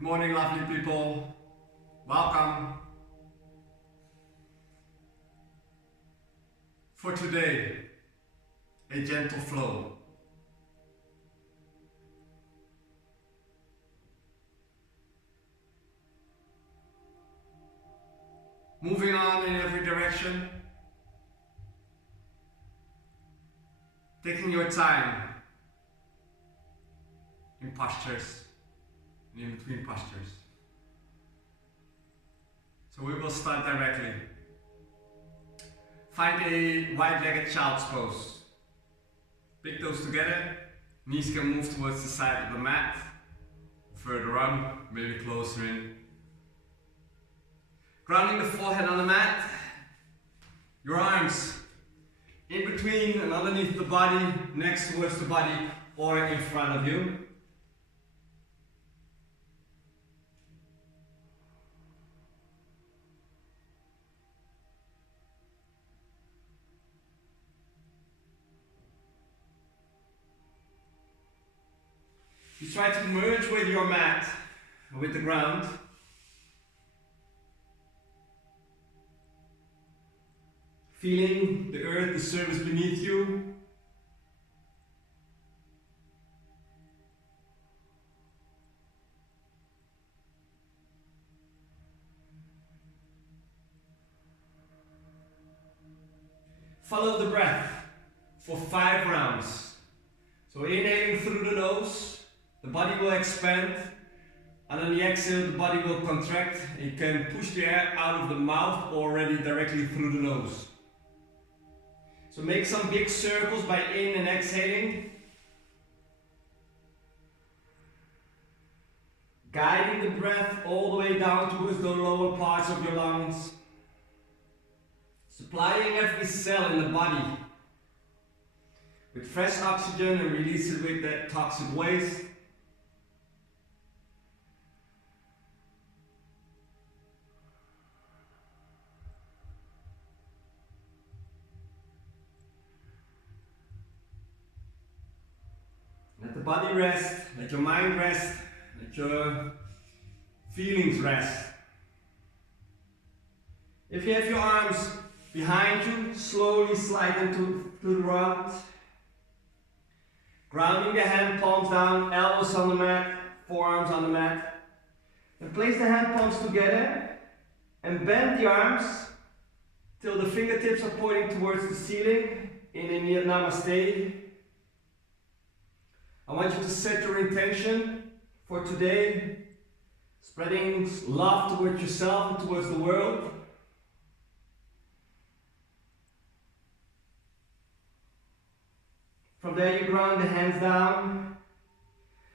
Good morning, lovely people. Welcome. For today, a gentle flow. Moving on in every direction. Taking your time in postures and in between postures. So we will start directly. Find a wide-legged child's pose. Pick those together. Knees can move towards the side of the mat. Further on, maybe closer in. Grounding the forehead on the mat. Your arms in between and underneath the body, next towards the body, or in front of you. You try to merge with your mat, with the ground. Feeling the earth, the surface beneath you. Follow the breath for 5 rounds. So inhaling through the nose. The body will expand, and on the exhale the body will contract. You can push the air out of the mouth already directly through the nose. So make some big circles by in and exhaling. Guiding the breath all the way down towards the lower parts of your lungs. Supplying every cell in the body with fresh oxygen and release it with that toxic waste. Let the body rest, let your mind rest, let your feelings rest. If you have your arms behind you, slowly slide them to the ground. Grounding the hand palms down, elbows on the mat, forearms on the mat. And place the hand palms together and bend the arms till the fingertips are pointing towards the ceiling in a near namaste. I want you to set your intention for today, spreading love towards yourself and towards the world. From there you ground the hands down.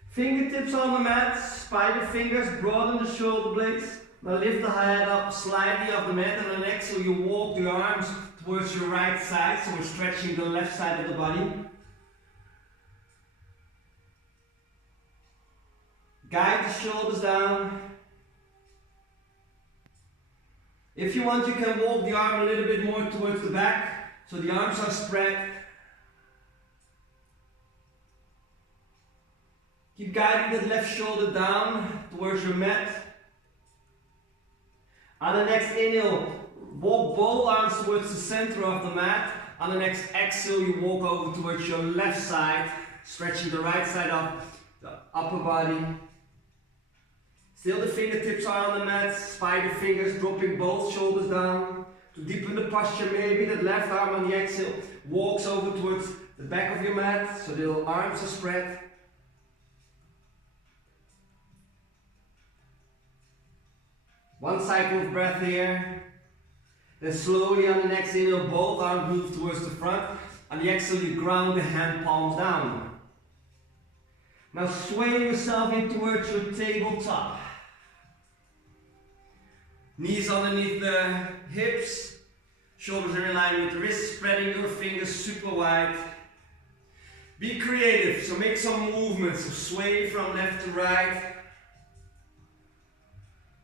Fingertips on the mat, spider fingers, broaden the shoulder blades. Now lift the head up slightly off the mat, and on exhale you walk the arms towards your right side, so we're stretching the left side of the body. Guide the shoulders down. If you want, you can walk the arm a little bit more towards the back, so the arms are spread. Keep guiding that left shoulder down towards your mat. On the next inhale, walk both arms towards the center of the mat. On the next exhale, you walk over towards your left side, stretching the right side of the upper body. Still the fingertips are on the mat, spider fingers, dropping both shoulders down. To deepen the posture, maybe that left arm on the exhale walks over towards the back of your mat, so the arms are spread. One cycle of breath here. Then slowly on the next inhale, both arms move towards the front. On the exhale, you ground the hand palms down. Now sway yourself in towards your tabletop. Knees underneath the hips, shoulders are in line with the wrists, spreading your fingers super wide. Be creative, so make some movements, so sway from left to right.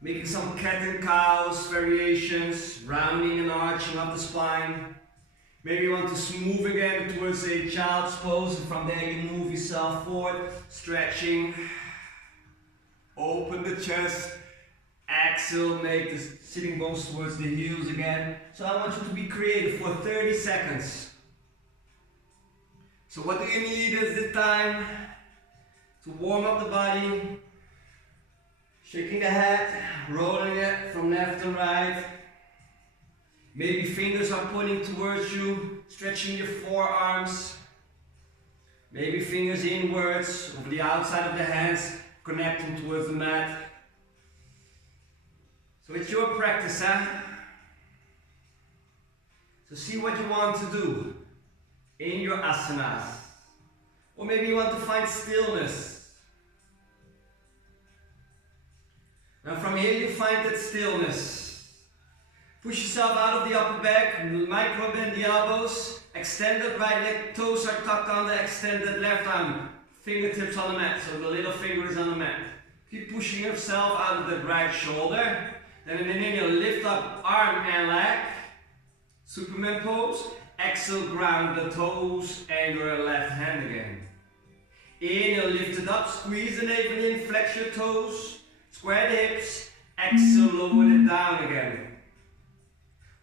Making some cat and cows variations, rounding and arching up the spine. Maybe you want to move again towards a child's pose, and from there you move yourself forward, stretching. Open the chest. Exhale, make the sitting bones towards the heels again. So I want you to be creative for 30 seconds. So what do you need at this time? To warm up the body. Shaking the head, rolling it from left and right. Maybe fingers are pointing towards you, stretching your forearms. Maybe fingers inwards, over the outside of the hands, connecting towards the mat. So it's your practice, huh? So see what you want to do in your asanas. Or maybe you want to find stillness. Now from here you find that stillness. Push yourself out of the upper back, micro bend the elbows, extended right leg, toes are tucked under, extended left arm, fingertips on the mat, so the little finger is on the mat. Keep pushing yourself out of the right shoulder. Then in an inhale, lift up arm and leg, Superman pose. Exhale, ground the toes and your left hand again. Inhale, lift it up, squeeze the navel in, flex your toes, square the hips. Exhale, lower it down again.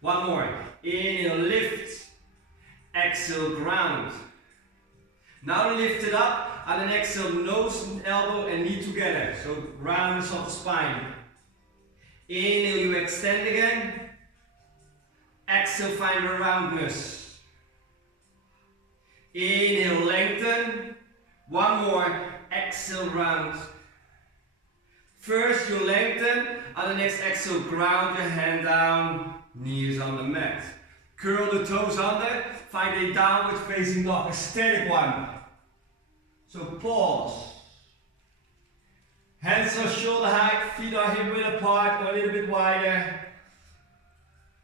One more. Inhale, lift. Exhale, ground. Now lift it up and then exhale, nose and elbow and knee together. So roundness of the spine. Inhale, you extend again. Exhale, find a roundness. Inhale, lengthen. One more. Exhale, round. First you lengthen, and the next exhale, ground your hand down, knees on the mat. Curl the toes under, find a downward facing dog, a static one. So pause. Hands are shoulder height, feet are hip width apart or a little bit wider.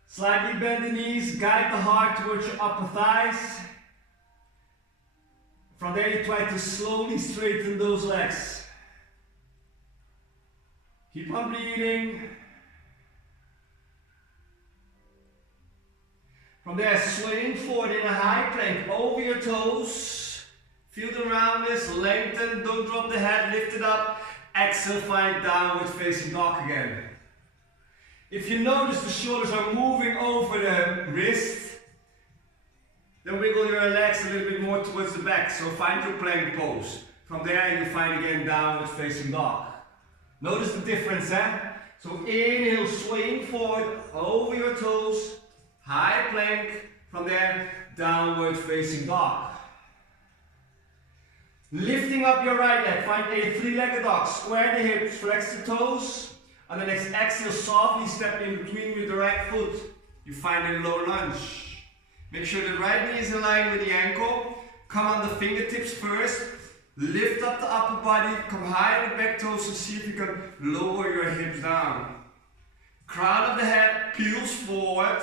Slightly bend the knees, guide the heart towards your upper thighs. From there you try to slowly straighten those legs. Keep on breathing. From there, swaying forward in a high plank over your toes. Feel the roundness, lengthen, don't drop the head, lift it up. Exhale, find downward facing dog again. If you notice the shoulders are moving over the wrist, then wiggle your legs a little bit more towards the back. So find your plank pose. From there, you find again downward facing dog. Notice the difference, eh? So inhale, swaying forward over your toes, high plank. From there, downward facing dog. Lifting up your right leg, find a three-legged dog. Square the hips, flex the toes. On the next exhale, softly step in between with the right foot. You find a low lunge. Make sure the right knee is in line with the ankle. Come on the fingertips first. Lift up the upper body, come high on the back toes and see if you can lower your hips down. Crown of the head peels forward.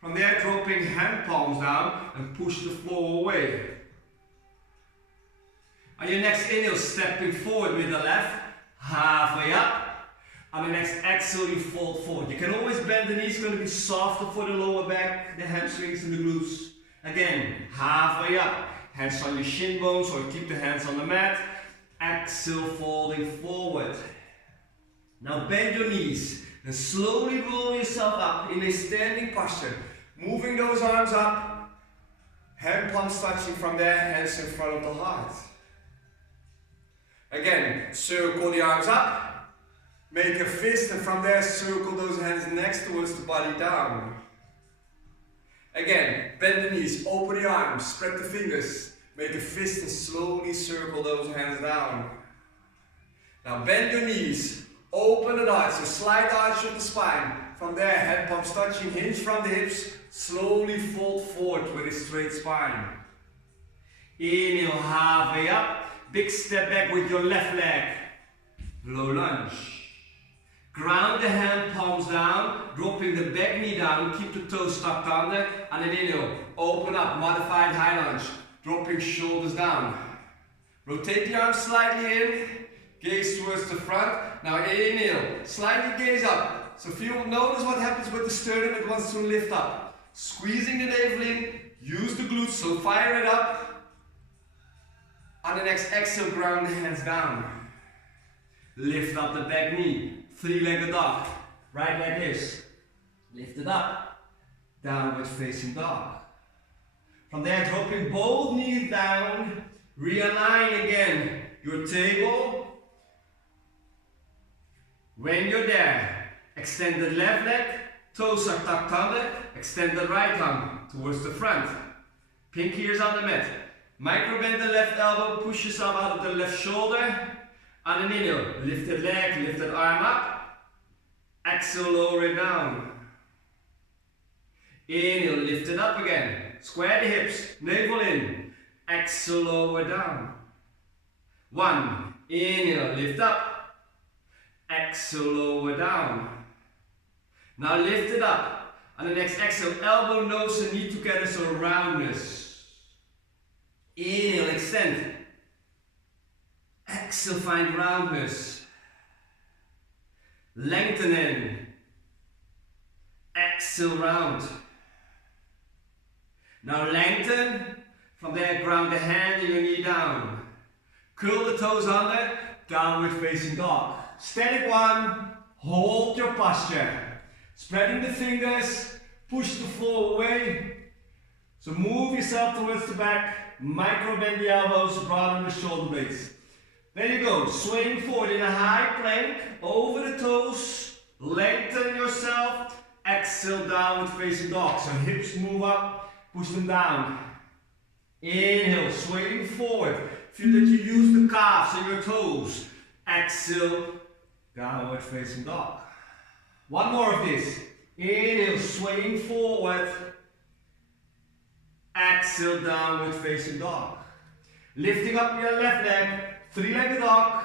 From there, dropping hand palms down and push the floor away. On your next inhale, stepping forward with the left, halfway up. On the next exhale, you fold forward. You can always bend the knees, it's going to be softer for the lower back, the hamstrings and the glutes. Again, halfway up. Hands on your shin bones or keep the hands on the mat. Exhale, folding forward. Now bend your knees and slowly roll yourself up in a standing posture. Moving those arms up. Hand palms touching from there, hands in front of the heart. Again, circle the arms up. Make a fist and from there circle those hands next towards the body down. Again, bend the knees, open the arms, spread the fingers, make a fist and slowly circle those hands down. Now bend your knees, open the arch, so slight arch of the spine. From there, head palms touching, hinge from the hips, slowly fold forward with a straight spine. Inhale, halfway up, big step back with your left leg, low lunge. Ground the hand palms down, dropping the back knee down, keep the toes tucked under, and then inhale, open up, modified high lunge, dropping shoulders down. Rotate the arms slightly in, gaze towards the front. Now inhale, slightly gaze up. So notice what happens with the sternum, it wants to lift up. Squeezing the navel in, use the glutes, so fire it up. On the next exhale, ground the hands down. Lift up the back knee. Three-legged dog. Right leg lifts. Lift it up. Downward facing dog. From there, dropping both knees down. Realign again your table. When you're there, extend the left leg. Toes are tucked under. Extend the right arm towards the front. Pinky is on the mat. Micro bend the left elbow. Push yourself out of the left shoulder. On an inhale, lift the leg, lift the arm up. Exhale, lower it down. Inhale, lift it up again. Square the hips, navel in. Exhale, lower down. One, inhale, lift up. Exhale, lower down. Now lift it up. On the next exhale, elbow, nose and knee together, so roundness. Inhale, extend. Exhale, find roundness. Lengthening. Exhale, round. Now lengthen. From there, ground the hand and your knee down. Curl the toes under. Downward facing dog. Static one. Hold your posture. Spreading the fingers. Push the floor away. So move yourself towards the back. Micro bend the elbows. Broaden the shoulder blades. There you go, swaying forward in a high plank, over the toes, lengthen yourself, exhale, downward facing dog. So hips move up, push them down. Inhale, swaying forward. Feel that you use the calves and your toes. Exhale, downward facing dog. One more of this. Inhale, swaying forward. Exhale, downward facing dog. Lifting up your left leg. Three-legged dog.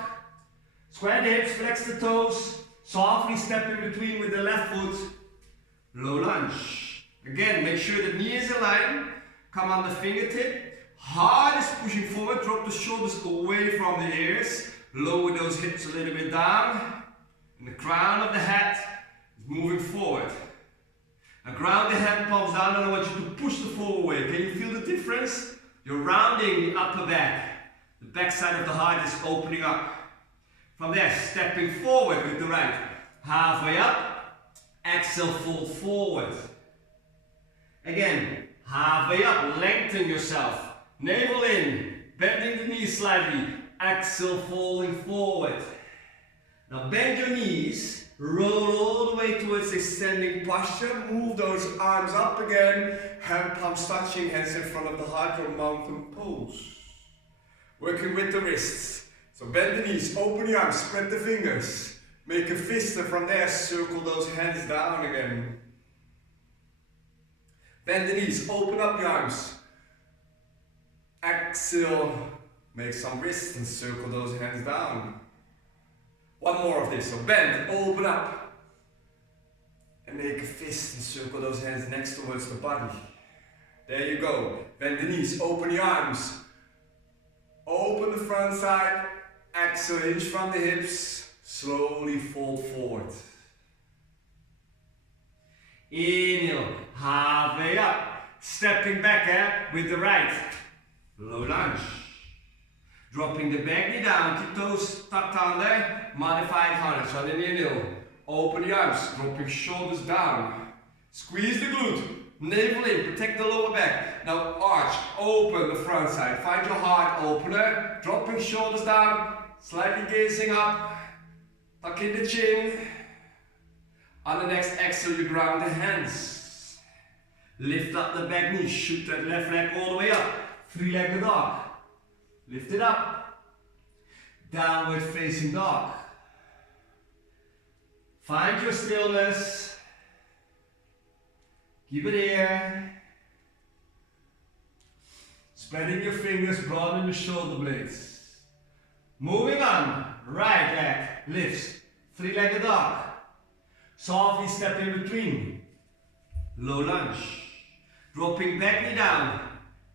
Square the hips, flex the toes. Softly step in between with the left foot. Low lunge. Again, make sure the knee is in line. Come on the fingertip. Heart is pushing forward. Drop the shoulders away from the ears. Lower those hips a little bit down. And the crown of the head is moving forward. Now ground the hand palms down and I want you to push the floor away. Can you feel the difference? You're rounding the upper back. The back side of the heart is opening up. From there, stepping forward with the right. Halfway up. Exhale, fold forward. Again, halfway up. Lengthen yourself. Navel in. Bending the knees slightly. Exhale, folding forward. Now bend your knees. Roll all the way towards extending posture. Move those arms up again. Hand palms touching, hands in front of the heart, your mountain pose. Working with the wrists. So bend the knees, open the arms, spread the fingers. Make a fist and from there circle those hands down again. Bend the knees, open up the arms. Exhale, make some wrists and circle those hands down. One more of this, so bend, open up. And make a fist and circle those hands next towards the body. There you go. Bend the knees, open the arms. Open the front side, exhale, hinge from the hips, slowly fold forward. Inhale, halfway up, stepping back with the right, low lunge. Dropping the back knee down, keep toes tucked under, modified harness. On an inhale, open the arms, dropping shoulders down. Squeeze the glute, navel in, protect the lower back. Now arch, open the front side. Find your heart opener, dropping shoulders down, slightly gazing up, tuck in the chin. On the next exhale, you ground the hands. Lift up the back knee, shoot that left leg all the way up. Three-legged dog. Lift it up. Downward facing dog. Find your stillness. Keep it here. Spreading your fingers, broaden your shoulder blades. Moving on. Right leg lifts. Three-legged dog. Softly step in between. Low lunge. Dropping back knee down.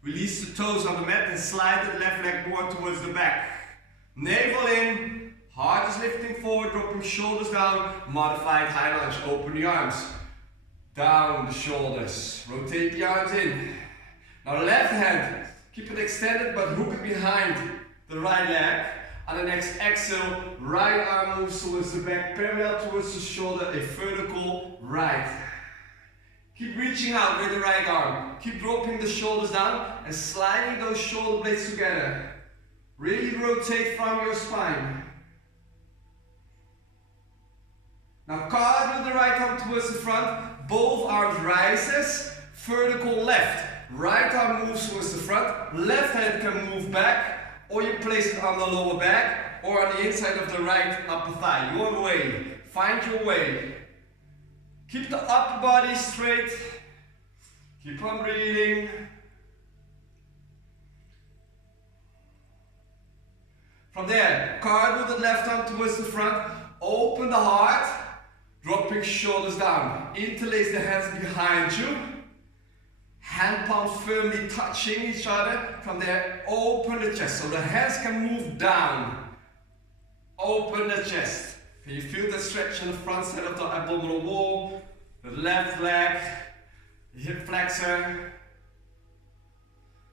Release the toes on the mat and slide the left leg more towards the back. Navel in. Heart is lifting forward, dropping shoulders down. Modified high lunge. Open the arms. Down the shoulders. Rotate the arms in. Now left hand. Keep it extended but hook it behind the right leg. On the next exhale, right arm moves towards the back, parallel towards the shoulder, a vertical right. Keep reaching out with the right arm. Keep dropping the shoulders down and sliding those shoulder blades together. Really rotate from your spine. Now carve with the right arm towards the front, both arms rises, vertical left. Right arm moves towards the front, left hand can move back, or you place it on the lower back, or on the inside of the right upper thigh. Your way. Find your way. Keep the upper body straight. Keep on breathing. From there, carve with the left arm towards the front, open the heart, dropping shoulders down. Interlace the hands behind you. Hand palms firmly touching each other. From there, open the chest. So the hands can move down. Open the chest. Can you feel that stretch in the front side of the abdominal wall? The left leg, the hip flexor.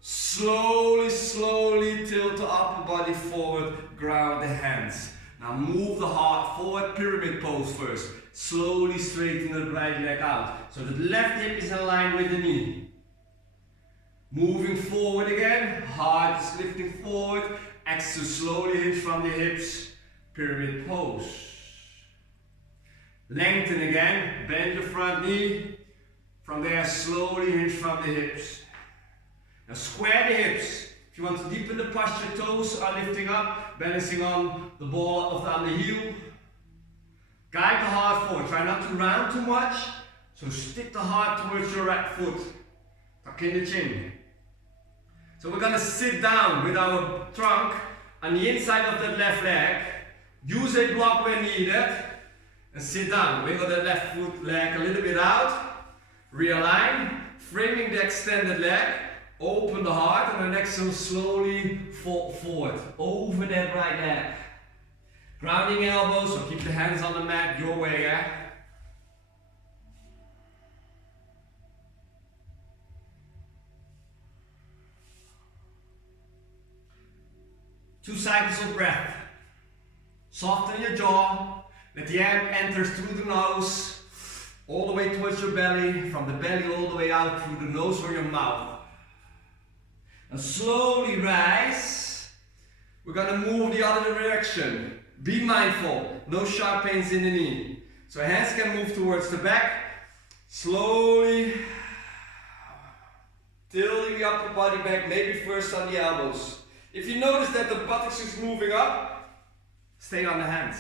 Slowly, slowly tilt the upper body forward. Ground the hands. Now move the heart forward, pyramid pose first. Slowly straighten the right leg out. So the left hip is in line with the knee. Moving forward again, heart is lifting forward, exhale slowly hinge from the hips, pyramid pose. Lengthen again, bend your front knee, from there slowly hinge from the hips. Now square the hips, if you want to deepen the posture, toes are lifting up, balancing on the ball of the underheel. Guide the heart forward, try not to round too much, so stick the heart towards your right foot, tuck in the chin. So we're going to sit down with our trunk on the inside of that left leg. Use a block when needed. And sit down. Wiggle the left foot leg a little bit out. Realign. Framing the extended leg. Open the heart and then exhale slowly fold forward. Over that right leg. Grounding elbows, so keep the hands on the mat your way. Yeah? 2 cycles of breath. Soften your jaw. Let the air enter through the nose, all the way towards your belly, from the belly all the way out through the nose or your mouth. And slowly rise. We're going to move the other direction. Be mindful, no sharp pains in the knee. So hands can move towards the back. Slowly tilting the upper body back, maybe first on the elbows. If you notice that the buttocks is moving up, stay on the hands.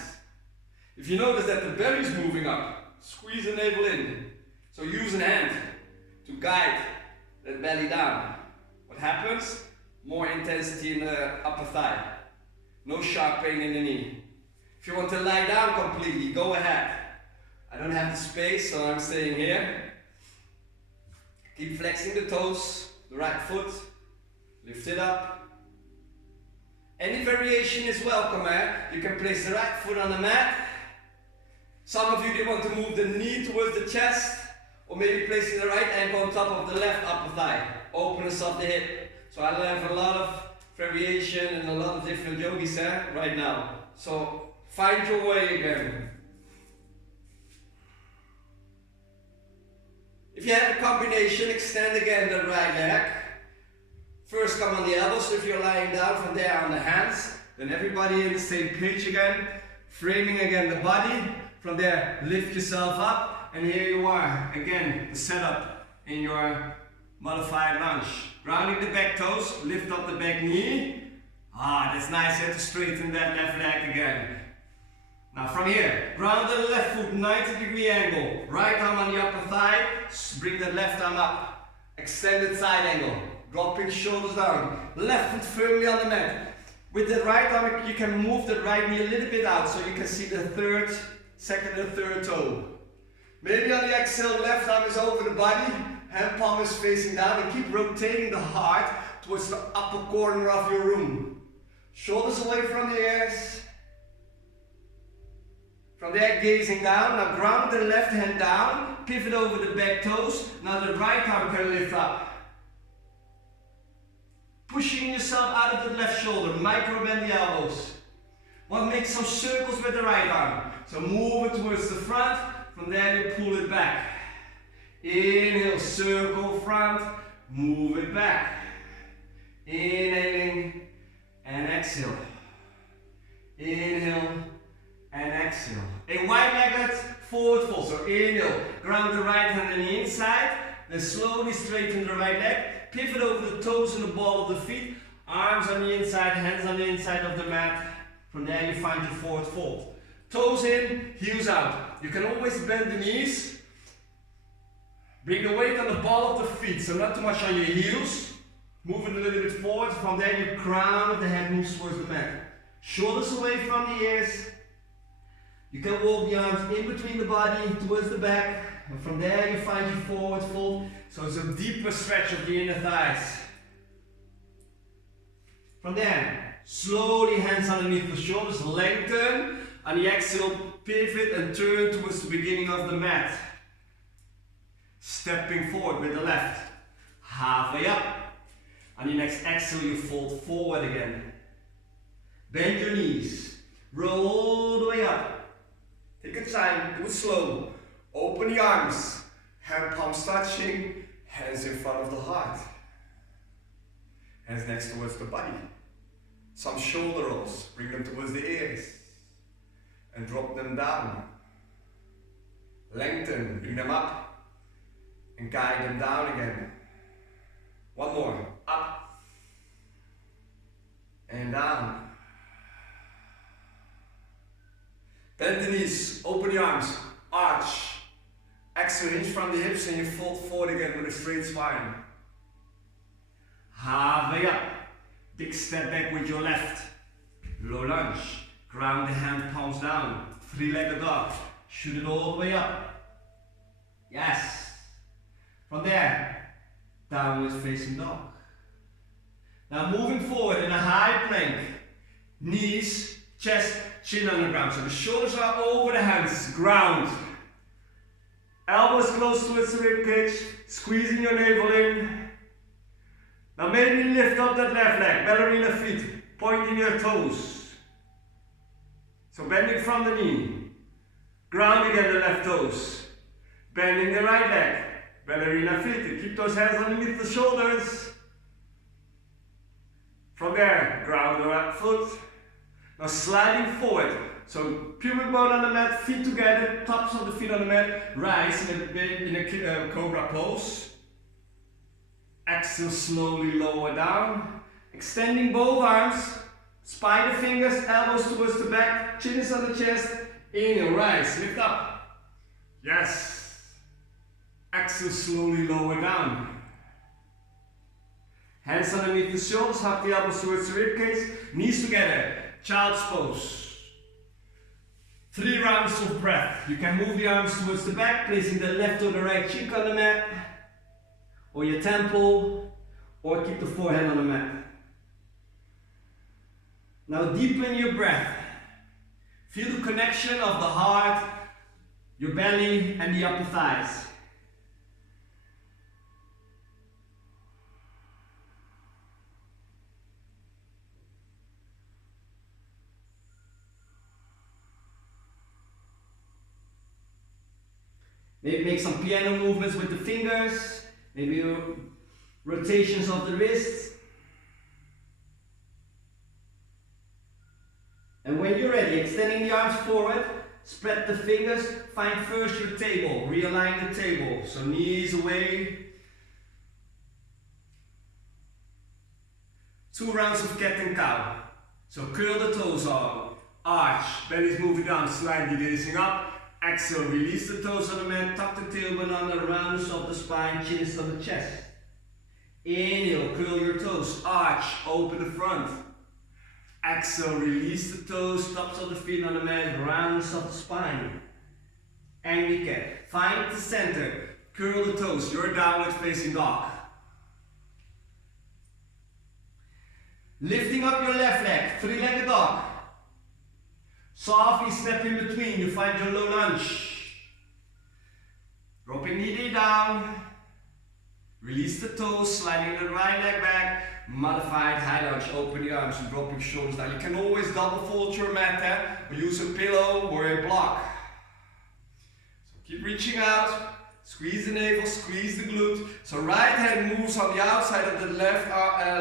If you notice that the belly is moving up, squeeze the navel in. So use an hand to guide that belly down. What happens? More intensity in the upper thigh. No sharp pain in the knee. If you want to lie down completely, go ahead. I don't have the space, so I'm staying here. Keep flexing the toes, the right foot. Lift it up. Any variation is welcome. You can place the right foot on the mat. Some of you, they want to move the knee towards the chest, or maybe placing the right ankle on top of the left upper thigh. Openness of the hip. So I have a lot of variation and a lot of different yogis right now. So find your way again. If you have a combination, extend again the right leg. First come on the elbows, so if you're lying down, from there on the hands. Then everybody in the same page again. Framing again the body. From there, lift yourself up. And here you are. Again, the setup in your modified lunge. Grounding the back toes, lift up the back knee. That's nice. You have to straighten that left leg again. Now from here, ground the left foot, 90-degree angle. Right arm on the upper thigh. Bring the left arm up. Extended side angle. Dropping shoulders down. Left foot firmly on the mat. With the right arm, you can move the right knee a little bit out so you can see the second and third toe. Maybe on the exhale, left arm is over the body. Hand palm is facing down, and keep rotating the heart towards the upper corner of your room. Shoulders away from the ears. From there, gazing down. Now ground the left hand down. Pivot over the back toes. Now the right arm can lift up. Pushing yourself out of the left shoulder, micro bend the elbows. Or make some circles with the right arm. So move it towards the front, from there you pull it back. Inhale, circle front, move it back. Inhaling and exhale. Inhale and exhale. A wide-legged forward fold. So inhale, ground the right hand on the inside, then slowly straighten the right leg, pivot over the toes and the ball of the feet, arms on the inside, hands on the inside of the mat. From there you find your forward fold. Toes in, heels out. You can always bend the knees. Bring the weight on the ball of the feet, so not too much on your heels. Move it a little bit forward. From there your crown of the head moves towards the mat. Shoulders away from the ears. You can walk the arms in between the body towards the back. And from there you find your forward fold. So it's a deeper stretch of the inner thighs. From there, slowly hands underneath the shoulders, lengthen. On the exhale, pivot and turn towards the beginning of the mat. Stepping forward with the left. Halfway up. On the next exhale, you fold forward again. Bend your knees. Roll all the way up. Take your time, do it slow. Open the arms. Hand palms touching, hands in front of the heart. Hands next towards the body. Some shoulder rolls, bring them towards the ears. And drop them down. Lengthen, bring them up. And guide them down again. One more, up. And down. Bend the knees, open the arms, arch. Exhale, hinge from the hips and you fold forward again with a straight spine. Halfway up. Big step back with your left. Low lunge. Ground the hand palms down. Three-legged dog. Shoot it all the way up. Yes. From there, downward facing dog. Now moving forward in a high plank. Knees, chest, chin on the ground. So the shoulders are over the hands. Ground. Elbows close towards the ribcage. Squeezing your navel in. Now maybe lift up that left leg. Ballerina feet. Pointing your toes. So bending from the knee. Grounding at the left toes. Bending the right leg. Ballerina feet. Keep those hands underneath the shoulders. From there, ground the right foot. Now sliding forward. So pubic bone on the mat, feet together, tops of the feet on the mat. Rise in a cobra pose. Exhale, slowly lower down. Extending both arms. Spider fingers, elbows towards the back. Chin is on the chest. Inhale, rise, lift up. Yes. Exhale, slowly lower down. Hands underneath the shoulders, hug the elbows towards the ribcage. Knees together, child's pose. 3 rounds of breath. You can move the arms towards the back, placing the left or the right cheek on the mat, or your temple, or keep the forehead on the mat. Now deepen your breath. Feel the connection of the heart, your belly, and the upper thighs. Maybe make some piano movements with the fingers, maybe rotations of the wrists. And when you're ready, extending the arms forward, spread the fingers, find first your table, realign the table, so knees away. 2 rounds of cat and cow. So curl the toes up, arch, belly's moving down, slightly gazing up. Exhale, release the toes on the mat, tuck the tailbone under, roundness of the spine, chin is on the chest. Inhale, curl your toes, arch, open the front. Exhale, release the toes, tops of the feet on the mat, roundness of the spine. Angry cat. Find the center, curl the toes, your downward facing dog. Lifting up your left leg, 3-legged dog. Softly step in between, you find your low lunge. Dropping knee down. Release the toes, sliding the right leg back. Modified high lunge, open the arms and dropping shoulders down. You can always double fold your mat or use a pillow or a block. So keep reaching out, squeeze the navel, squeeze the glute. So right hand moves on the outside of the left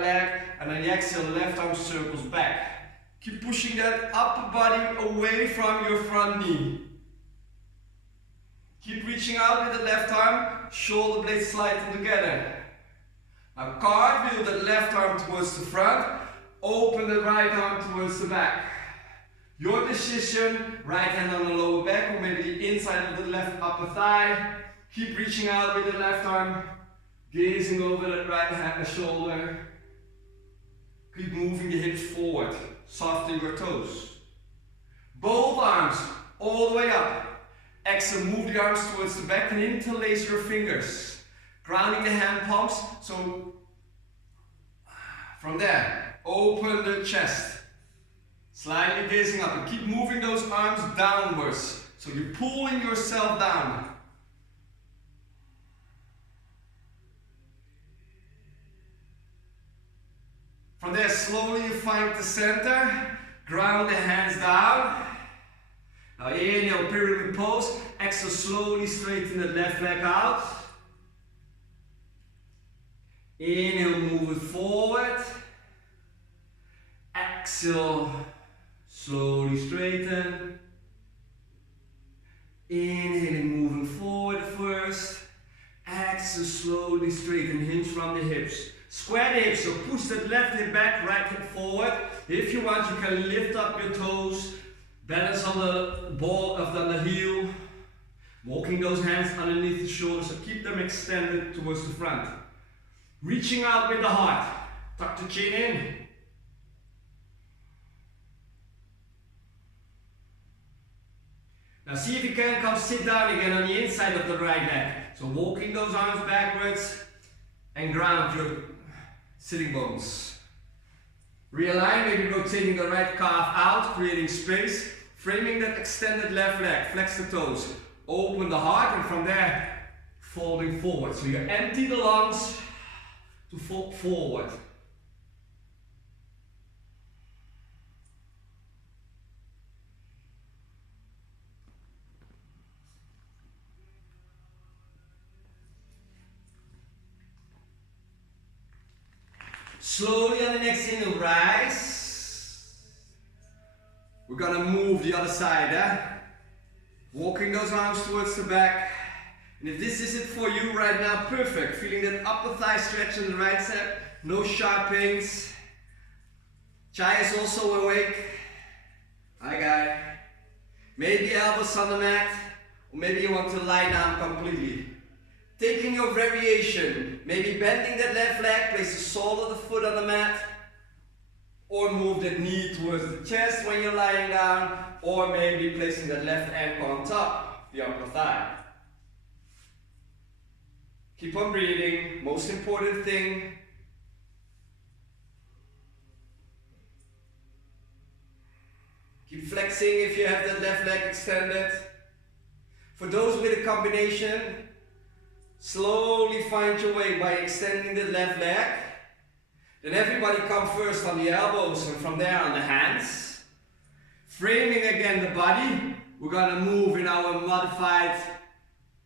leg, and then the exhale, left arm circles back. Keep pushing that upper body away from your front knee. Keep reaching out with the left arm, shoulder blades sliding together. Now cartwheel the left arm towards the front, open the right arm towards the back. Your decision, right hand on the lower back or maybe the inside of the left upper thigh. Keep reaching out with the left arm, gazing over the right hand shoulder. Keep moving the hips forward, soften your toes. Both arms all the way up. Exhale, move the arms towards the back and interlace your fingers. Grounding the hand palms, so from there, open the chest. Slightly gazing up and keep moving those arms downwards. So you're pulling yourself down. From there, slowly you find the center. Ground the hands down. Now inhale, pyramid pose. Exhale, slowly straighten the left leg out. Inhale, move it forward. Exhale, slowly straighten. Inhaling, moving forward first. Exhale, slowly straighten, hinge from the hips. Square the hips, so push that left hip back, right hip forward. If you want, you can lift up your toes. Balance on the ball of the heel. Walking those hands underneath the shoulders, so keep them extended towards the front. Reaching out with the heart. Tuck the chin in. Now see if you can come sit down again on the inside of the right leg. So walking those arms backwards and ground your sitting bones. Realign, maybe rotating the right calf out, creating space. Framing that extended left leg. Flex the toes. Open the heart and from there, folding forward. So you empty the lungs to fold forward. Slowly on the next inhale, rise. We're gonna move the other side, walking those arms towards the back. And if this is it for you right now, perfect. Feeling that upper thigh stretch on the right side, no sharp pains. Chai is also awake. Hi guy. Maybe elbows on the mat, or maybe you want to lie down completely. Taking your variation, maybe bending that left leg, place the sole of the foot on the mat, or move that knee towards the chest when you're lying down, or maybe placing that left ankle on top, the upper thigh. Keep on breathing, most important thing. Keep flexing if you have that left leg extended. For those with a combination, slowly find your way by extending the left leg. Then everybody come first on the elbows and from there on the hands. Framing again the body, we're gonna move in our modified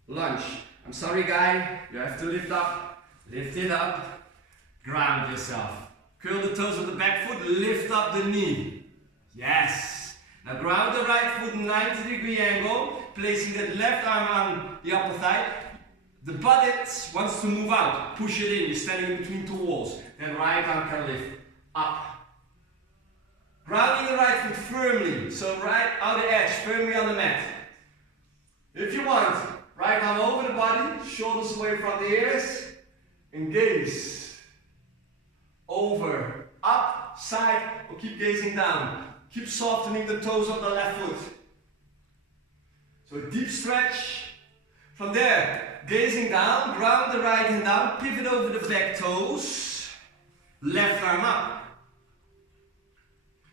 lunge. I'm sorry guy, you have to lift up, lift it up, ground yourself. Curl the toes of the back foot, lift up the knee. Yes. Now ground the right foot 90-degree angle, placing that left arm on the upper thigh. The buttocks wants to move out, push it in, you're standing in between two walls. Then right arm can lift up. Grounding the right foot firmly, so right outer edge, firmly on the mat. If you want, right arm over the body, shoulders away from the ears, and gaze. Over, up, side, or keep gazing down. Keep softening the toes of the left foot. So a deep stretch. From there, gazing down, ground the right hand down, pivot over the back toes, left arm up.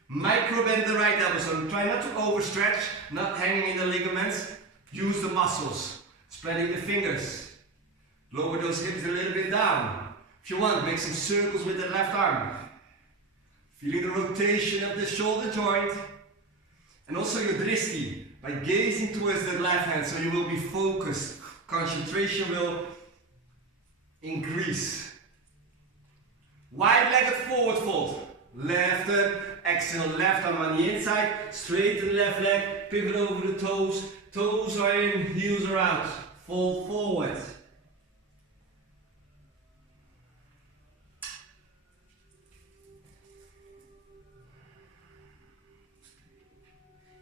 Micro bend the right elbow, so try not to overstretch, not hanging in the ligaments. Use the muscles, spreading the fingers. Lower those hips a little bit down. If you want, make some circles with the left arm. Feeling the rotation of the shoulder joint. And also your dristi, by gazing towards the left hand, so you will be focused. Concentration will increase. Wide-legged forward fold. Left up, exhale, left arm on the inside. Straighten left leg, pivot over the toes. Toes are in, heels are out. Fold forward.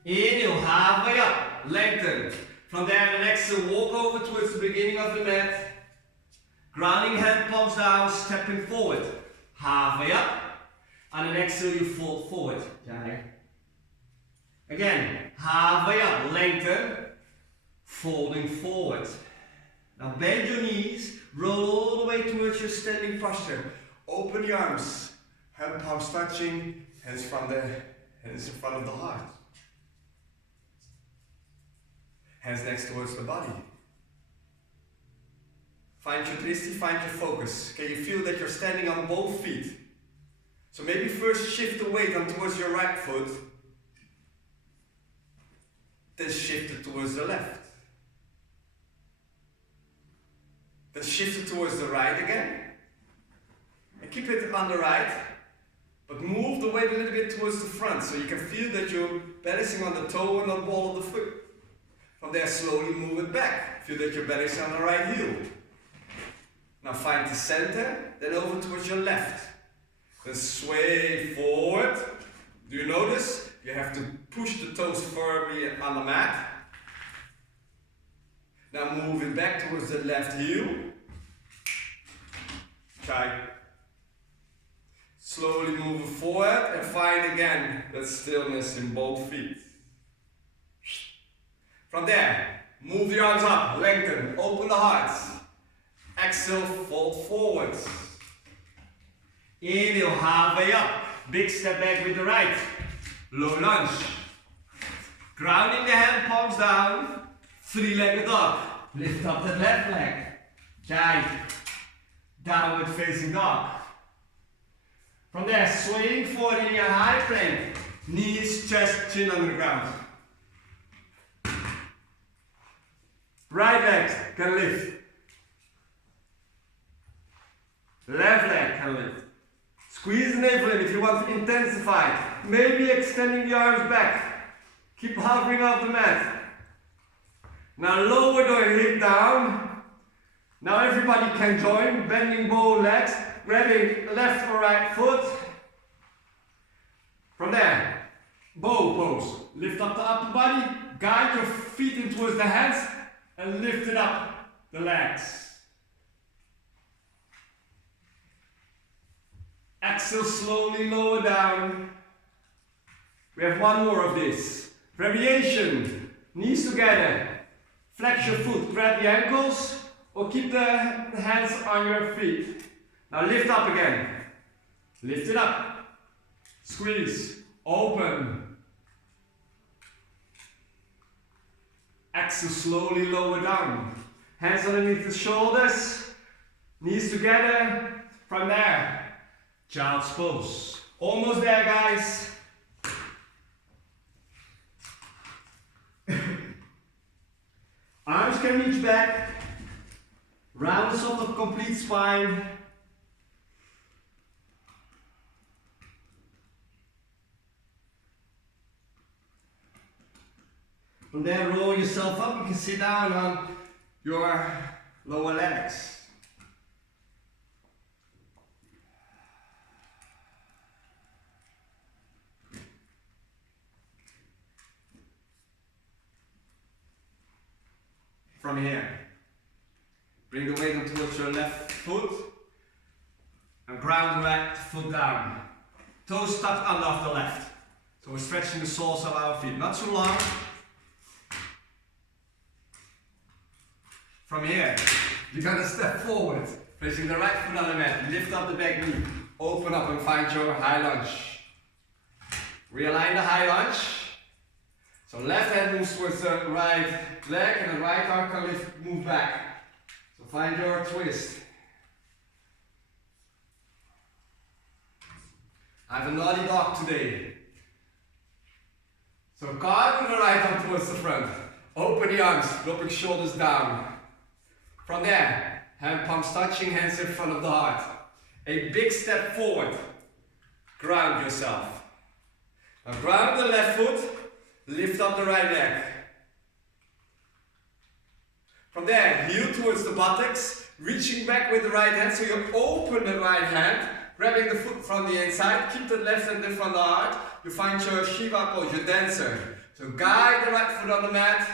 Inhale, halfway up, lengthen. From there, an exhale, walk over towards the beginning of the mat. Grounding hand palms down, stepping forward. Halfway up. And an exhale, you fold forward. Again, halfway up, lengthen. Folding forward. Now bend your knees, roll all the way towards your standing posture. Open the arms, hand palms touching, hands in front of the heart. Hands next towards the body. Find your dristi, find your focus. Can you feel that you're standing on both feet? So maybe first shift the weight on towards your right foot, then shift it towards the left. Then shift it towards the right again. And keep it on the right, but move the weight a little bit towards the front so you can feel that you're balancing on the toe and on the ball of the foot. From there, slowly move it back. Feel that you're balancing on the right heel. Now find the center, then over towards your left. Then sway forward. Do you notice? You have to push the toes firmly on the mat. Now move it back towards the left heel. Try. Slowly move it forward and find again that stillness in both feet. From there, move the arms up, lengthen, open the heart. Exhale, fold forward. Inhale, halfway up. Big step back with the right. Low lunge. Grounding the hand palms down. Three-legged dog. Lift up that left leg. Giant. Downward facing dog. From there, swaying forward in your high plank. Knees, chest, chin on the ground. Right leg can lift. Left leg can lift. Squeeze the navel in if you want to intensify. Maybe extending the arms back. Keep hovering off the mat. Now lower the hip down. Now everybody can join. Bending both legs. Grabbing left or right foot. From there, bow pose. Lift up the upper body. Guide your feet in towards the hands. And lift it up, the legs. Exhale, slowly lower down. We have one more of this. Variation, knees together. Flex your foot, grab the ankles, or keep the hands on your feet. Now lift up again. Lift it up. Squeeze, open. Exhale, slowly lower down. Hands underneath the shoulders. Knees together. From there, child's pose. Almost there, guys. Arms can reach back. Round the sort of complete spine. From there, roll yourself up. You can sit down on your lower legs. From here, bring the weight on towards your left foot and ground the right foot down. Toes tucked under off the left. So we're stretching the soles of our feet. Not too long. From here, you're gonna step forward, placing the right foot on the mat, lift up the back knee, open up and find your high lunge. Realign the high lunge. So left hand moves towards the right leg and the right arm can move back. So find your twist. I have a naughty dog today. So guard with the right arm towards the front. Open the arms, dropping shoulders down. From there, hand palms touching, hands in front of the heart. A big step forward. Ground yourself. Now ground the left foot, lift up the right leg. From there, heel towards the buttocks, reaching back with the right hand, so you open the right hand, grabbing the foot from the inside, keep the left hand in front of the heart, you find your Shiva pose, your dancer. So guide the right foot on the mat,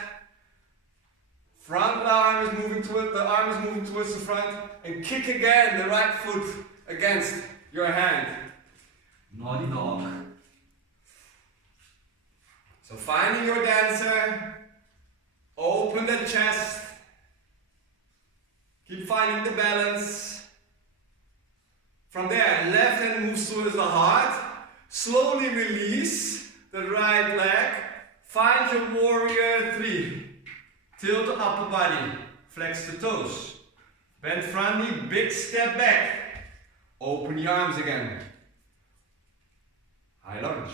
front arm is moving towards, the arm is moving towards the front, and kick again the right foot against your hand. Naughty dog. So finding your dancer, open the chest, keep finding the balance. From there, left hand moves towards the heart, slowly release the right leg, find your warrior 3. Tilt the upper body, flex the toes, bend front knee, big step back, open the arms again, high lunge.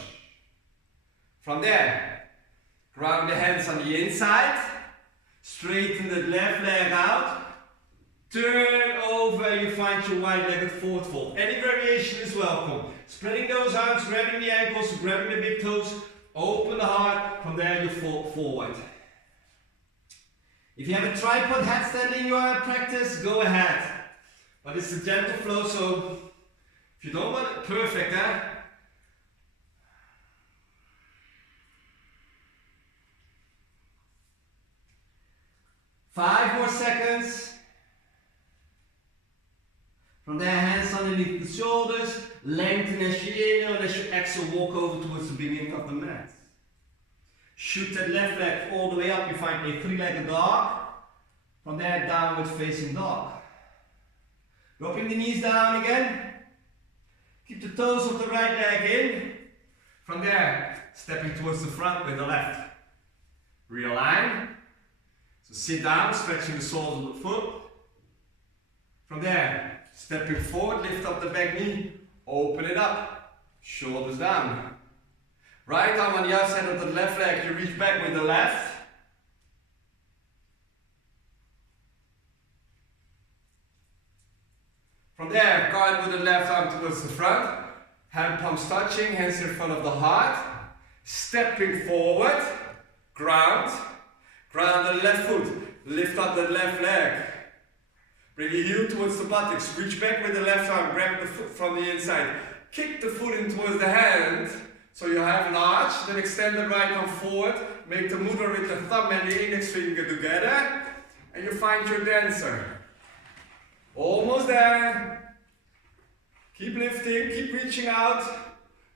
From there, ground the hands on the inside, straighten the left leg out, turn over, you find your wide-legged forward fold. Any variation is welcome. Spreading those arms, grabbing the ankles, grabbing the big toes, open the heart, from there you fall forward. If you have a tripod headstand in your practice, go ahead. But it's a gentle flow, so if you don't want it perfect, 5 more seconds. From there, hands underneath the shoulders, lengthen as you inhale, and as you exhale, walk over towards the beginning of the mat. Shoot that left leg all the way up, you find a 3-legged dog. From there, downward facing dog. Dropping the knees down again. Keep the toes of the right leg in. From there, stepping towards the front with the left. Realign. So sit down, stretching the soles of the foot. From there, stepping forward, lift up the back knee, open it up, shoulders down. Right arm on the outside of the left leg, you reach back with the left. From there, guard with the left arm towards the front, hand palms touching, hands in front of the heart, stepping forward, ground the left foot, lift up the left leg. Bring your heel towards the buttocks, reach back with the left arm, grab the foot from the inside, kick the foot in towards the hand, so you have an arch, then extend the right arm forward, make the mudra with the thumb and the index finger together, and you find your dancer. Almost there. Keep lifting, keep reaching out,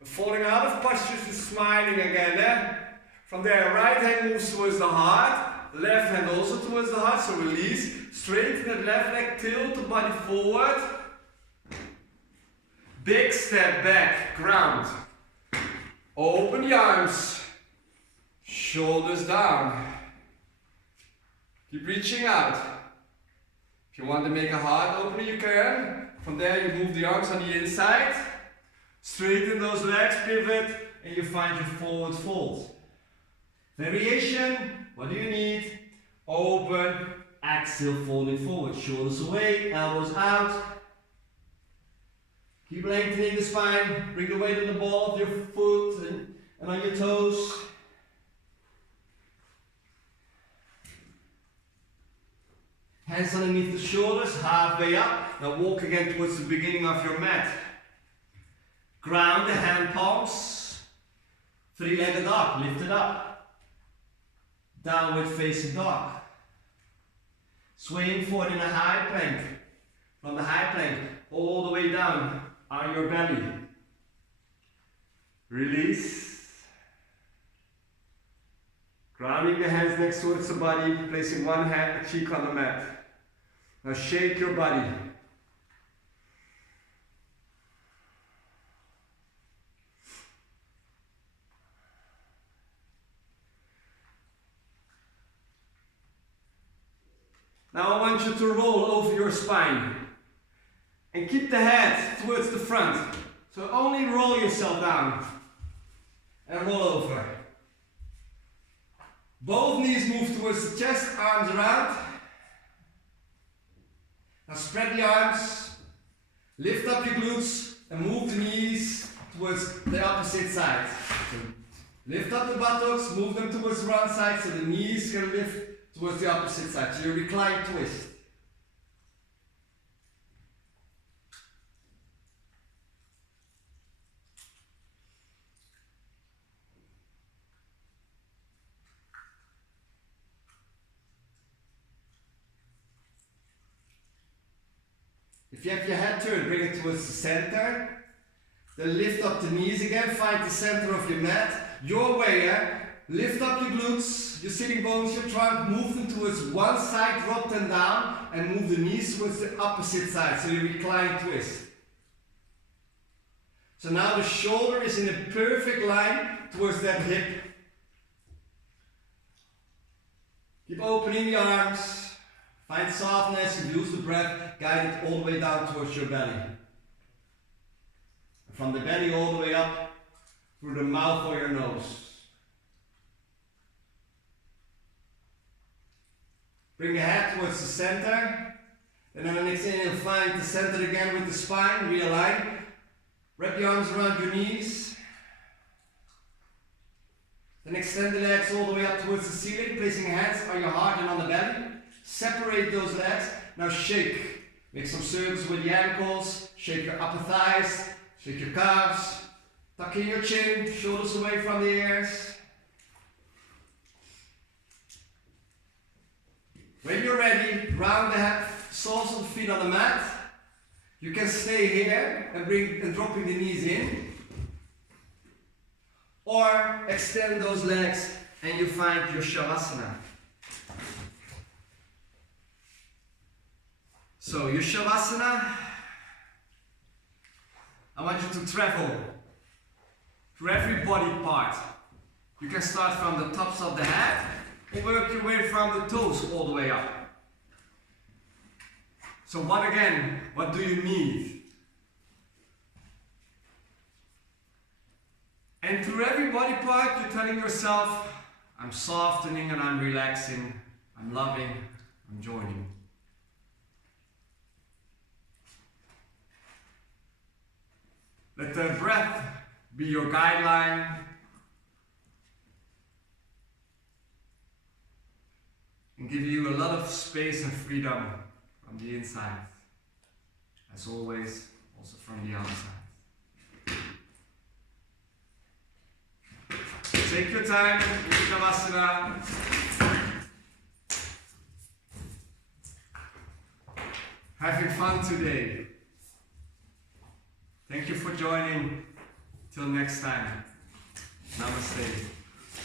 falling out of postures is smiling again. From there, right hand moves towards the heart, left hand also towards the heart, so release, straighten the left leg, tilt the body forward, big step back, ground, open the arms, shoulders down, keep reaching out. If you want to make a heart opener, you can. From there, you move the arms on the inside, straighten those legs, pivot, and you find your forward fold. Variation, what do you need? Open, exhale, folding forward, shoulders away, elbows out. Keep lengthening the spine, bring the weight on the ball of your foot and on your toes. Hands underneath the shoulders, halfway up. Now walk again towards the beginning of your mat. Ground the hand palms. 3-legged dog, lift it up. Downward facing dog. Swaying forward in a high plank. From the high plank all the way down on your belly. Release. Grounding the hands next towards the body, placing one hand, cheek on the mat. Now shake your body. Now I want you to roll over your spine and keep the head towards the front. So only roll yourself down and roll over. Both knees move towards the chest, arms around. Now spread the arms, lift up your glutes and move the knees towards the opposite side. So lift up the buttocks, move them towards the round side so the knees can lift towards the opposite side. So you recline twist. If you have your head turned, bring it towards the center. Then lift up the knees again, find the center of your mat. Your way, yeah? Lift up your glutes, your sitting bones, your trunk, move them towards one side, drop them down, and move the knees towards the opposite side, so you recline twist. So now the shoulder is in a perfect line towards that hip. Keep opening the arms. Find softness and use the breath, guide it all the way down towards your belly. From the belly all the way up through the mouth or your nose. Bring your head towards the center. And on the next inhale, find the center again with the spine, realign. Wrap your arms around your knees. Then extend the legs all the way up towards the ceiling, placing hands on your heart and on the belly. Separate those legs. Now shake. Make some circles with the ankles. Shake your upper thighs. Shake your calves. Tuck in your chin. Shoulders away from the ears. When you're ready, round the soles of the feet on the mat. You can stay here and dropping the knees in. Or extend those legs and you find your Shavasana. So your Shavasana, I want you to travel through every body part. You can start from the tops of the head or work your way from the toes all the way up. So what do you need? And through every body part you're telling yourself, I'm softening and I'm relaxing, I'm loving, I'm joining. Let the breath be your guideline. And give you a lot of space and freedom from the inside. As always, also from the outside. Take your time in Shavasana. Having fun today. Thank you for joining. Till next time. Namaste.